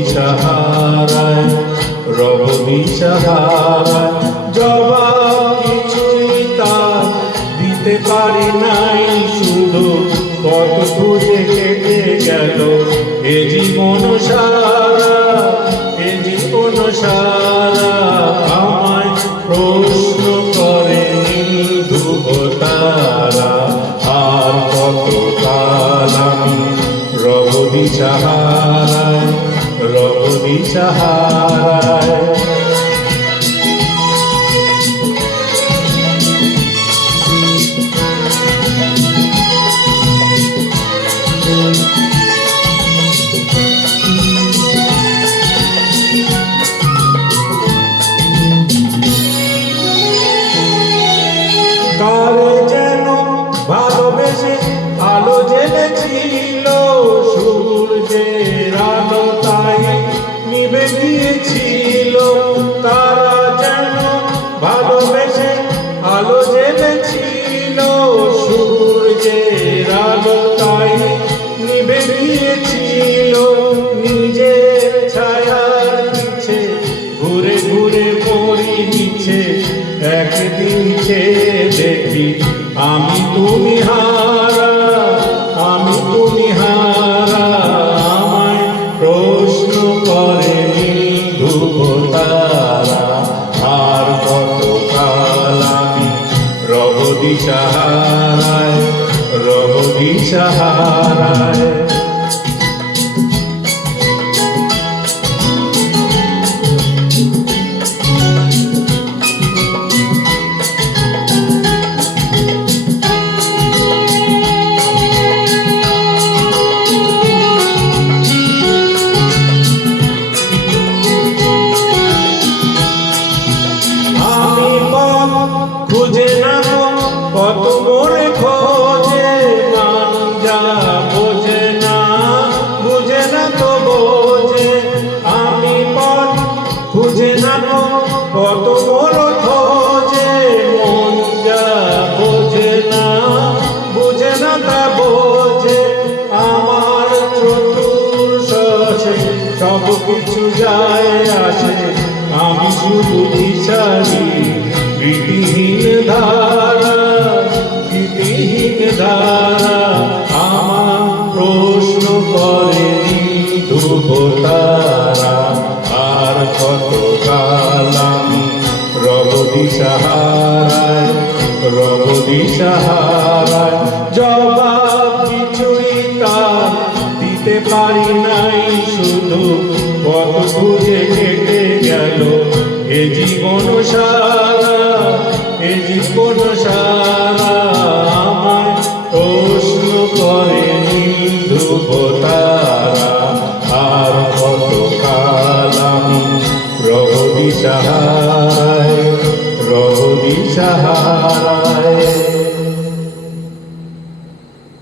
দিশাহারায়, রব দিশাহারায়। জবাব কিছুই তার দিতে পারি নাই, শুধু কত খুঁজে কেটে গেল এ জীবন সারা, এ জীবন সারা। আমায় প্রশ্ন করে ধ্রুব তারা, আর কত কাল আমি রব দিশাহারায়, রব দিশাহারায়। কারে যেন ভালোবেসে আলো জ্বেলেছিল, সূর্যের আলো তাই নিভে গিয়েছিল। কারা যেন ভালোবেসে আলো জ্বেলেছিল, সূর্যের আলো তাই নিভে গিয়েছিল। নিজের ছায়ার পিছে ঘুরে ঘুরে মরি মিছে, একদিন চেয়ে দেখি আমি তুমি হারা, আমি তুমি হারা। আমায় প্রশ্ন করে ধ্রুব তারা, আর কত কাল আমি রব দিশাহারায়, রব দিশাহারায়। খুঁজে না কত মোরে খোঁজে, মান যা বোঝে না, বুঝে না তো বোঝে। আমি পথ খুঁজে না কত মোর খোঁজে, মন যা বোঝে না, বুঝে না তা বোঝে। আমার চতুর্শে সব কিছু যায় আসে, আমি শুধু দিশারি গীতিহীন ধারা, গীতিহীন ধারা। আমার প্রশ্ন করে ধ্রুব তারা, আর কত কাল আমি রব দিশাহারায়, রব দিশাহারায়। জবাব কিছুই তার দিতে পারি নাই, শুধু কত খুঁজে কেটে গেল এ জীবন সারা, এ জীবন সারা। আমায় প্রশ্ন করে ধ্রুব তারা, আর কত কাল আমি রব দিশাহারায়, রব দিশাহারায়।